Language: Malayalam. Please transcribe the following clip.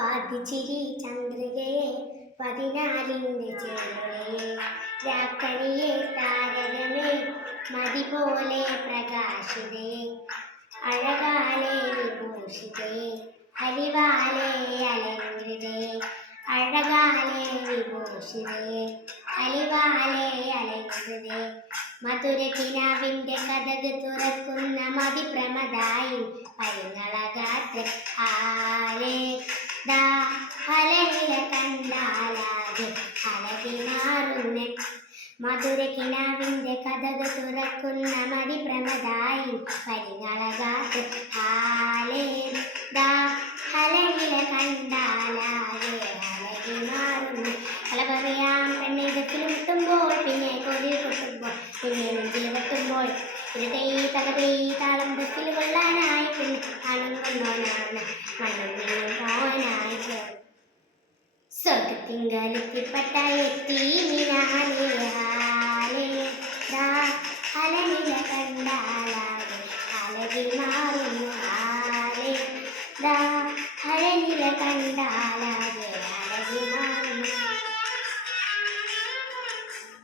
പാതിച്ചിരി ചന്ദ്രികയെ പതിനാലിന്റെ ചേരുളയെ രാക്കണിയെ താരകമേ മതി പോലെ പ്രകാശിതേ. അഴകാലേ വിഭൂഷിതേ. അലിവാലേ അലങ്കൃതേ അഴകാലേ വിഭൂഷിതേ. അലിവാലേ അലങ്കൃതേ മധുര കിനാവിന്റെ കഥക് തുറക്കുന്ന മതിപ്രമദായി പരിങ്ങളകാത്ത് മധുര കിനാവിന്റെ കഥകൾ തുറക്കുന്ന മതിപ്രമദായി പരിങ്ങളകാത്ത് ആലേ ദാ അലകില കണ്ടാലാകെ പിന്നെ കൊതി കൊട്ടുമ്പോൾ പിന്നെ നെഞ്ചിൽ വെട്ടുമ്പോൾ. ഇരുതേ തകതേ താളം ബസ്സിൽ കൊള്ളാനായി പിന്നെ സ്വർഗത്തിങ്കലെത്തിപ്പെട്ട എത്തി മിനാലിഹാലേ ദാ അലനില കണ്ടാലാകെ അലകി മാറുന്നു ആലേ ദാ അലനില കണ്ടാലാകെ അലകി